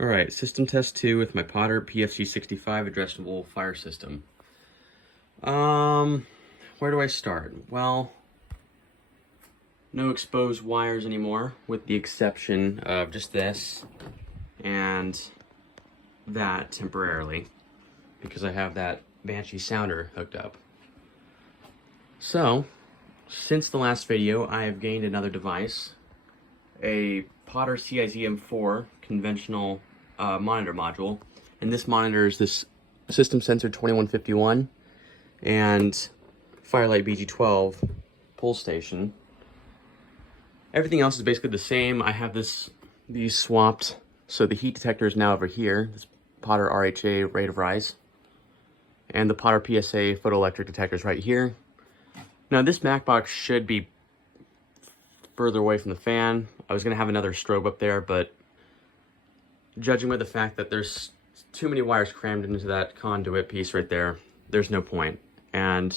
Alright, system test 2 with my Potter PFC-65 addressable fire system. Where do I start? Well, no exposed wires anymore, with the exception of just this and that temporarily, because I have that Banshee sounder hooked up. So, since the last video, I have gained another device, a Potter CIZM4 conventional monitor module, and this monitor is this System Sensor 2151 and Firelight BG12 pull station. Everything else is basically the same. I have these swapped, so the heat detector is now over here, this Potter RHA rate of rise, and the Potter PSA photoelectric detector is right here. Now this MacBox should be further away from the fan. I was going to have another strobe up there, but judging by the fact that there's too many wires crammed into that conduit piece right there, there's no point. And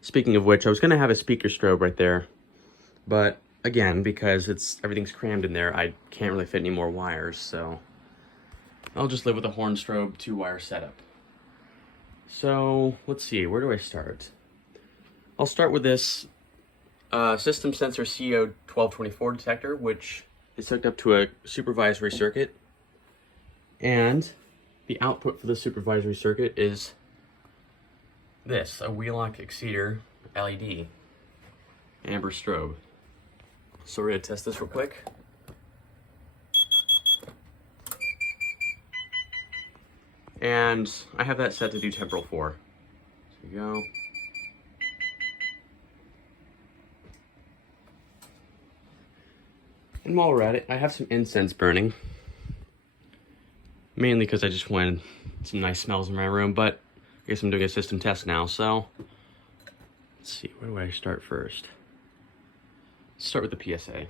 speaking of which, I was going to have a speaker strobe right there, but again, because everything's crammed in there, I can't really fit any more wires, so I'll just live with a horn strobe 2-wire setup. So let's see, where do I start? I'll start with this System Sensor CO1224 detector, which is hooked up to a supervisory circuit, and the output for the supervisory circuit is this, a Wheelock Exceeder LED amber strobe. So we're going to test this real quick. And I have that set to do temporal 4. There you go. And while we're at it, I have some incense burning. Mainly because I just wanted some nice smells in my room, but I guess I'm doing a system test now, so let's see, where do I start first? Let's start with the PSA.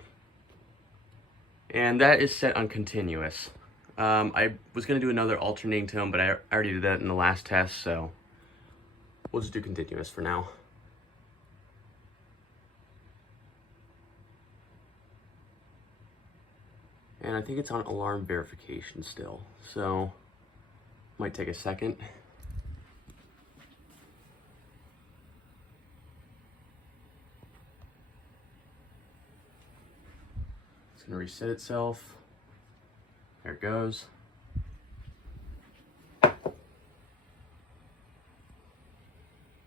And that is set on continuous. I was going to do another alternating tone, but I already did that in the last test, so we'll just do continuous for now. And I think it's on alarm verification still, so might take a second. It's gonna reset itself. There it goes.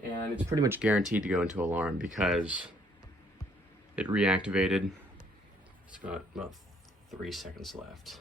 And it's pretty much guaranteed to go into alarm because it reactivated. It's got about 3 seconds left.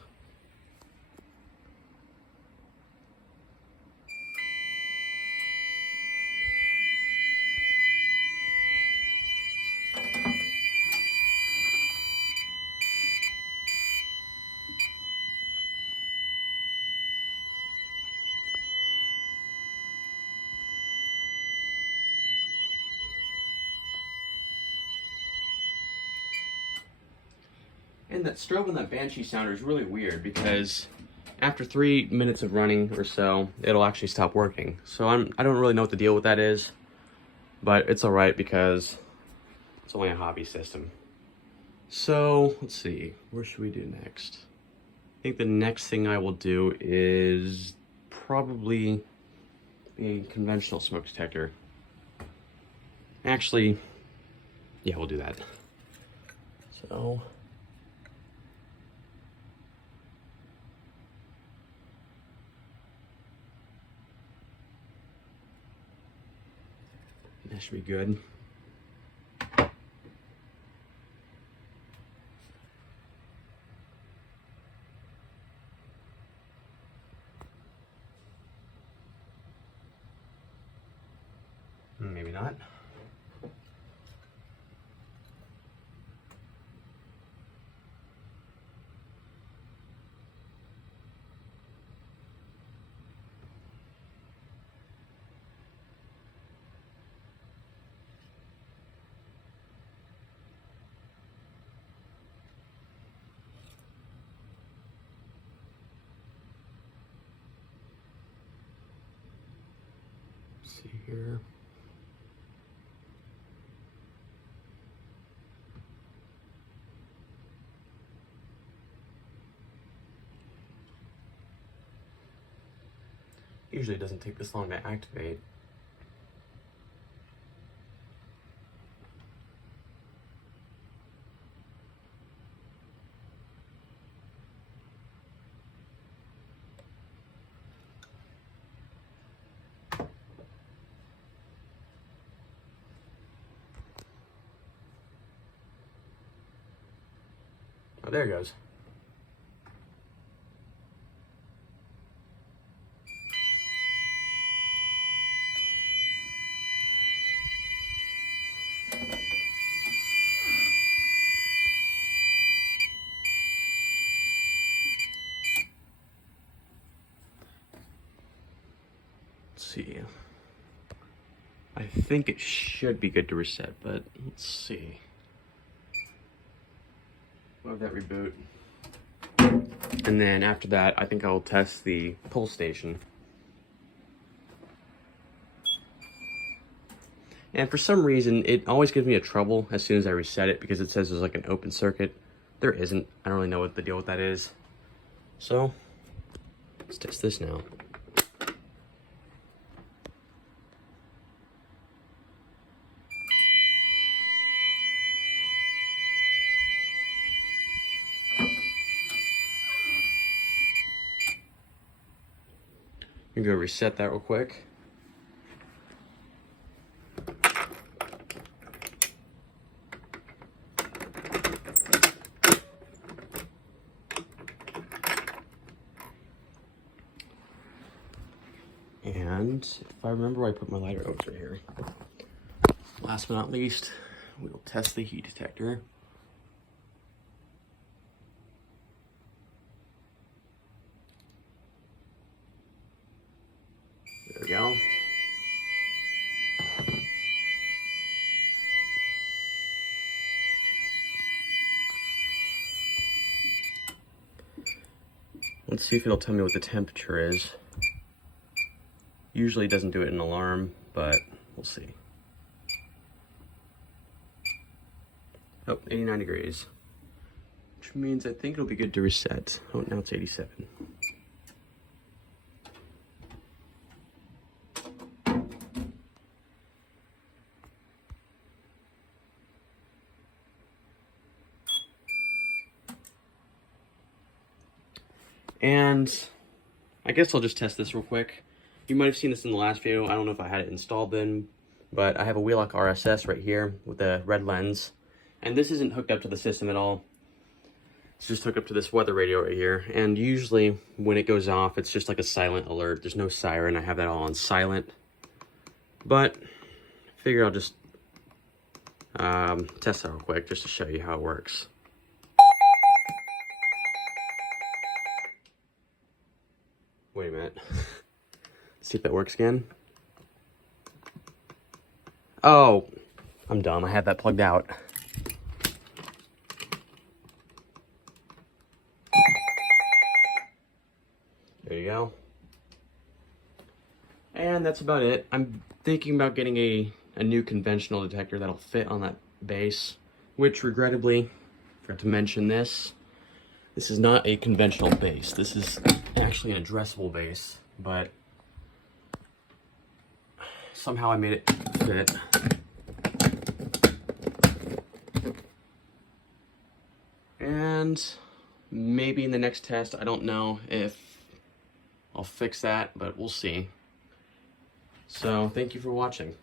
And that strobe on that Banshee sounder is really weird because after 3 minutes of running or so, it'll actually stop working. So I don't really know what the deal with that is, but it's alright because it's only a hobby system. So let's see, where should we do next? I think the next thing I will do is probably a conventional smoke detector. Actually, yeah, we'll do that. So that should be good. Maybe not. Let's see here. Usually it doesn't take this long to activate. Oh, there it goes. Let's see. I think it should be good to reset, but let's see. We'll have that reboot. And then after that, I think I'll test the pull station. And for some reason, it always gives me a trouble as soon as I reset it because it says there's like an open circuit. There isn't. I don't really know what the deal with that is. So, let's test this now. I'm gonna go reset that real quick. And if I remember where I put my lighter, oh, it's right here. Last but not least, we'll test the heat detector. There we go. Let's see if it'll tell me what the temperature is. Usually it doesn't do it in alarm, but we'll see. Oh, 89 degrees. Which means I think it'll be good to reset. Oh, now it's 87. And I guess I'll just test this real quick. You might have seen this in the last video. I don't know if I had it installed then, but I have a Wheelock RSS right here with the red lens. And this isn't hooked up to the system at all. It's just hooked up to this weather radio right here. And usually when it goes off, it's just like a silent alert. There's no siren. I have that all on silent. But I figure I'll just test that real quick just to show you how it works. Wait a minute. See if that works again. Oh, I'm dumb. I had that plugged out. There you go. And that's about it. I'm thinking about getting a new conventional detector that'll fit on that base, which regrettably, forgot to mention this. This is not a conventional base. This is actually an addressable base, but somehow I made it fit. And maybe in the next test, I don't know if I'll fix that, but we'll see. So thank you for watching.